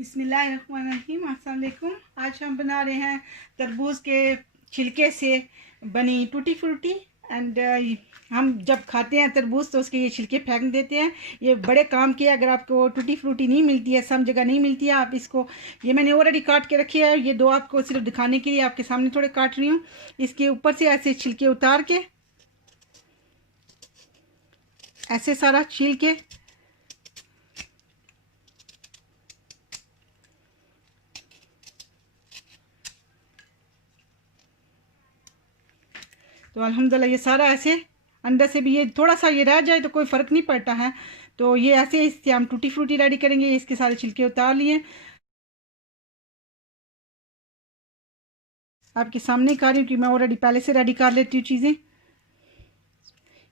बिस्मिल्लाहिर्रहमानिर्रहीम। अस्सलाम वालेकुम। आज हम बना रहे हैं तरबूज के छिलके से बनी टूटी फ्रूटी। एंड हम जब खाते हैं तरबूज तो उसके ये छिलके फेंक देते हैं। ये बड़े काम किया। अगर आपको टूटी फ्रूटी नहीं मिलती है, सब जगह नहीं मिलती है, आप इसको, ये मैंने ऑलरेडी काट के रखी है। ये दो आपको सिर्फ दिखाने के लिए आपके सामने थोड़े काट रही हूँ। इसके ऊपर से ऐसे छिलके उतार के, ऐसे सारा छील के, तो अल्हम्दुलिल्लाह ये सारा ऐसे अंदर से भी, ये थोड़ा सा ये रह जाए तो कोई फ़र्क नहीं पड़ता है। तो ये ऐसे इससे हम टूटी फ्रूटी रेडी करेंगे। इसके सारे छिलके उतार लिए, आपके सामने कर रही हूँ कि मैं ऑलरेडी पहले से रेडी कर लेती हूँ चीज़ें।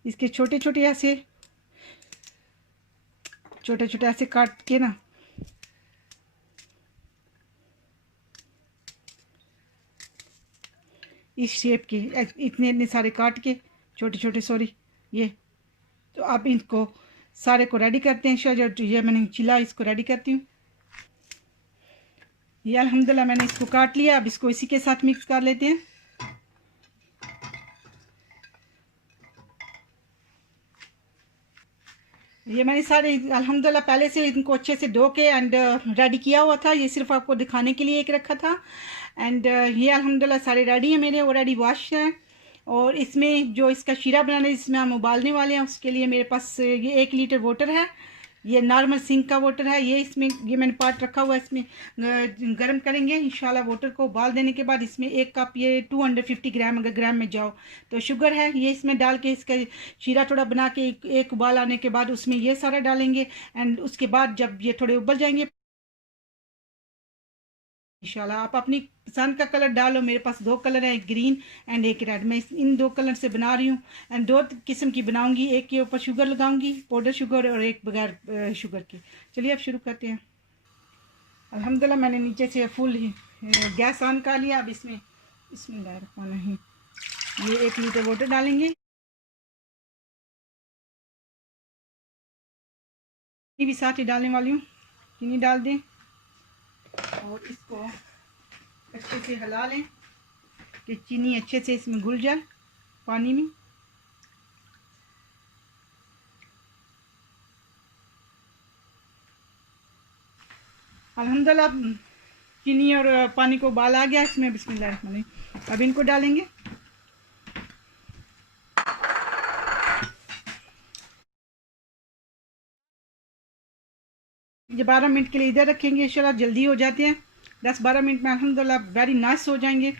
इसके छोटे छोटे ऐसे काट के ना, इस शेप के इतने इतने सारे काट के, छोटे छोटे, सॉरी ये। तो आप इनको सारे को रेडी करते हैं। जो ये मैंने चिल्ला इसको रेडी करती हूँ। ये अल्हम्दुलिल्लाह मैंने इसको काट लिया। अब इसको इसी के साथ मिक्स कर लेते हैं। ये मैंने सारे अल्हम्दुलिल्लाह पहले से इनको अच्छे से धो के एंड रेडी किया हुआ था। ये सिर्फ आपको दिखाने के लिए एक रखा था। एंड ये अल्हम्दुलिल्लाह सारे रेडी हैं मेरे, ऑलरेडी वॉश है। और इसमें जो इसका शीरा बनाना है, इसमें हम उबालने वाले हैं, उसके लिए मेरे पास ये 1 लीटर वाटर है। ये नॉर्मल सिंक का वाटर है। ये इसमें, ये मैंने पार्ट रखा हुआ है, इसमें गर्म करेंगे इंशाल्लाह। वाटर को उबाल देने के बाद इसमें 1 कप, ये 250 ग्राम, अगर ग्राम में जाओ तो शुगर है, ये इसमें डाल के इसका शीरा थोड़ा बना के एक उबाल आने के बाद उसमें ये सारा डालेंगे। एंड उसके बाद जब ये थोड़े उबल जाएंगे इंशाल्लाह, आप अपनी पसंद का कलर डालो। मेरे पास 2 कलर है, एक ग्रीन एंड एक रेड। मैं इन 2 कलर से बना रही हूँ। एंड 2 किस्म की बनाऊंगी, एक के ऊपर शुगर लगाऊंगी, पाउडर शुगर, और एक बगैर शुगर की। चलिए अब शुरू करते हैं। अल्हम्दुलिल्लाह मैंने नीचे से फुल गैस ऑन कर लिया। अब इसमें बिस्मिल्लाहिर्रहमानिर्रहीम ये 1 लीटर वाटर डालेंगे। चीनी भी साथ ही डालने वाली हूँ, चीनी डाल दें और इसको अच्छे से हिला लें कि चीनी अच्छे से इसमें घुल जाए पानी में। अल्हम्दुलिल्लाह चीनी और पानी को उबाल आ गया। इसमें बिस्मिल्लाह अब इनको डालेंगे। ये 12 मिनट के लिए इधर रखेंगे, इंशाल्लाह जल्दी हो जाते हैं। 10-12 मिनट में अल्हम्दुलिल्लाह वेरी नाइस हो जाएंगे।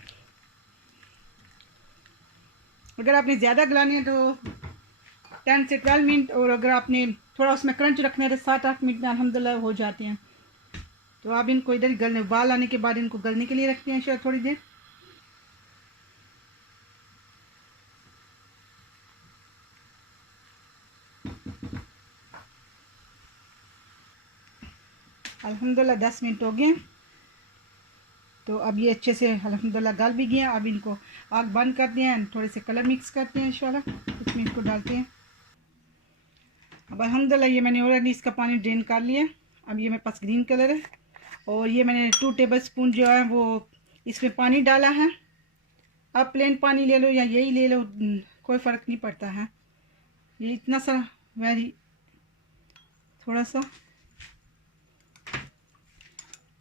अगर आपने ज़्यादा गलाने हैं तो 10 से 12 मिनट, और अगर आपने थोड़ा उसमें क्रंच रखना है तो 7-8 मिनट में अल्हम्दुलिल्लाह हो जाते हैं। तो आप इनको इधर गलने, उबाल आने के बाद इनको गलने के लिए रखते हैं इंशाल्लाह थोड़ी देर। अल्हम्दुलिल्लाह 10 मिनट हो गए। तो अब ये अच्छे से अल्हम्दुलिल्लाह गल भी गए हैं। अब इनको आग बंद करते हैं, थोड़े से कलर मिक्स करते हैं इंशाल्लाह, इसमें इसको डालते हैं। अब अल्हम्दुलिल्लाह ये मैंने ऑलरेडी इसका पानी ड्रेन कर लिया। अब ये मेरे पास ग्रीन कलर है, और ये मैंने 2 टेबल स्पून जो है वो इसमें पानी डाला है। आप प्लेन पानी ले लो या यही ले लो, कोई फ़र्क नहीं पड़ता है। ये इतना सा, वेरी थोड़ा सा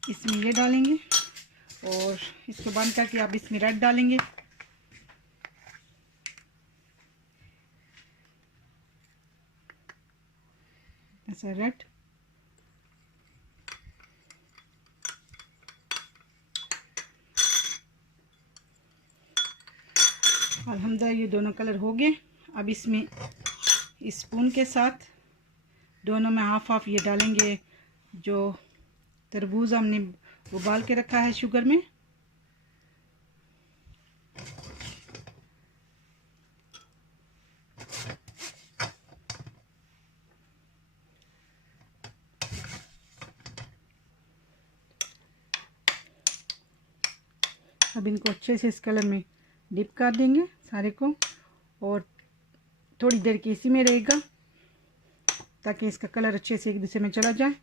इसमें ये डालेंगे, और इसको बंद करके आप इसमें रेड डालेंगे। ऐसा रेड, अल्हम्दुलिल्लाह ये दोनों कलर हो गए। अब इसमें इस स्पून के साथ दोनों में हाफ हाफ ये डालेंगे जो तरबूज हमने उबाल के रखा है शुगर में। अब इनको अच्छे से इस कलर में डिप कर देंगे सारे को, और थोड़ी देर के इसी में रहेगा ताकि इसका कलर अच्छे से एक दूसरे में चला जाए।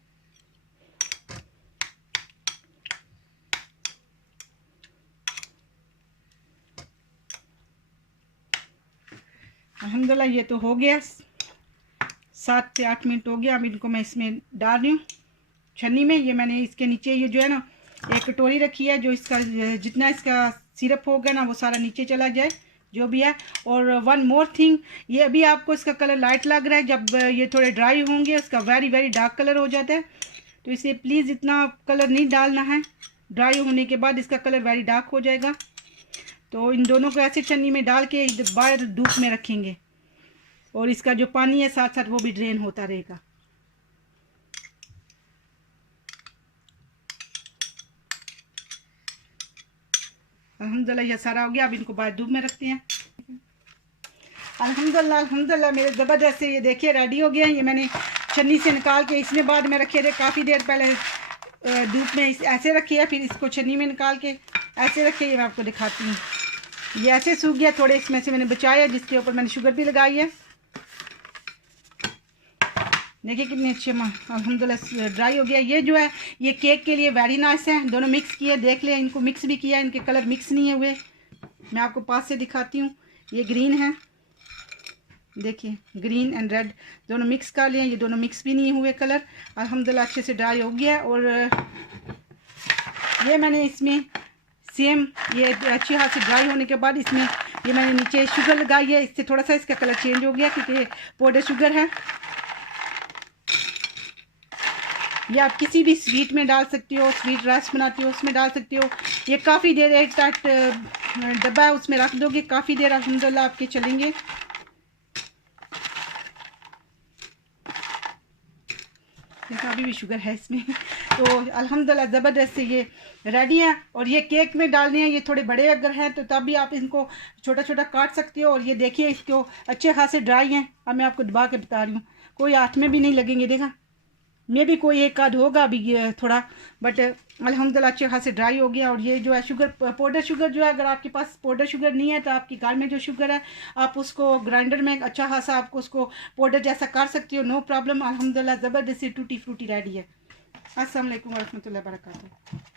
अल्हम्दुलिल्लाह ये तो हो गया, 7 से 8 मिनट हो गया। अब इनको मैं इसमें डाल रही हूँ छन्नी में। ये मैंने इसके नीचे ये जो है ना एक कटोरी रखी है, जो इसका जितना इसका सिरप होगा ना वो सारा नीचे चला जाए जो भी है। और वन मोर थिंग, ये अभी आपको इसका कलर लाइट लग रहा है, जब ये थोड़े ड्राई होंगे उसका वेरी वेरी डार्क कलर हो जाता है। तो इसे प्लीज़ इतना कलर नहीं डालना है, ड्राई होने के बाद इसका कलर वेरी डार्क हो जाएगा। तो इन दोनों को ऐसे छन्नी में डाल के बाहर धूप में रखेंगे, और इसका जो पानी है साथ साथ वो भी ड्रेन होता रहेगा। अल्हम्दुलिल्लाह ये सारा हो गया। अब इनको बाहर धूप में रखते हैं। अल्हम्दुलिल्लाह अल्हम्दुलिल्लाह मेरे ज़बरदस्त से ये देखिए रेडी हो गया। ये मैंने छन्नी से निकाल के इसमें बाद में रखे थे, काफ़ी देर पहले धूप में ऐसे रखे है, फिर इसको छन्नी में निकाल के ऐसे रखे। ये मैं आपको दिखाती हूँ। ये ऐसे सूख गया, थोड़े इसमें से मैंने बचाया, जिसके ऊपर मैंने शुगर भी लगाई है। देखिए कितने अच्छे अल्हम्दुलिल्लाह ड्राई हो गया। ये जो है ये केक के लिए वेरी नाइस है। दोनों मिक्स किए, देख लें, इनको मिक्स भी किया, इनके कलर मिक्स नहीं हुए। मैं आपको पास से दिखाती हूँ। ये ग्रीन है, देखिए ग्रीन एंड रेड दोनों मिक्स कर लिए। ये दोनों मिक्स भी नहीं हुए कलर। अल्हम्दुलिल्लाह अच्छे से ड्राई हो गया। और ये मैंने इसमें सेम ये अच्छी हाथ से ड्राई होने के बाद इसमें ये मैंने नीचे शुगर लगाई है। इससे थोड़ा सा इसका कलर चेंज हो गया, क्योंकि पाउडर शुगर है। ये आप किसी भी स्वीट में डाल सकती हो, स्वीट रस बनाती हो उसमें डाल सकती हो। ये काफ़ी देर एक टाइट डब्बा है उसमें रख दोगे, काफ़ी देर अल्हम्दुलिल्लाह आपके चलेंगे। देखो अभी भी शुगर है इसमें। तो अल्हम्दुलिल्लाह ज़बरदस्त से ये रेडी है। और ये केक में डालने हैं, ये थोड़े बड़े अगर हैं तो तब भी आप इनको छोटा छोटा काट सकते हो। और ये देखिए इसको अच्छे खासे ड्राई हैं। अब मैं आपको दबा के बता रही हूँ, कोई हाथ में भी नहीं लगेंगे। देखा मे भी कोई एक आध होगा अभी थोड़ा, बट अल्हम्दुलिल्लाह अच्छे खासे ड्राई हो गया। और ये जो है शुगर, पाउडर शुगर जो है, अगर आपके पास पाउडर शुगर नहीं है तो आपके घर में जो शुगर है आप उसको ग्राइंडर में अच्छा खासा आपको उसको पाउडर जैसा कर सकती हो, नो प्रॉब्लम। अल्हम्दुलिल्लाह ज़बरदस्ती टूटी फ्रूटी रेडी है। अस्सलाम वालेकुम व रहमतुल्लाहि व बरकातहू।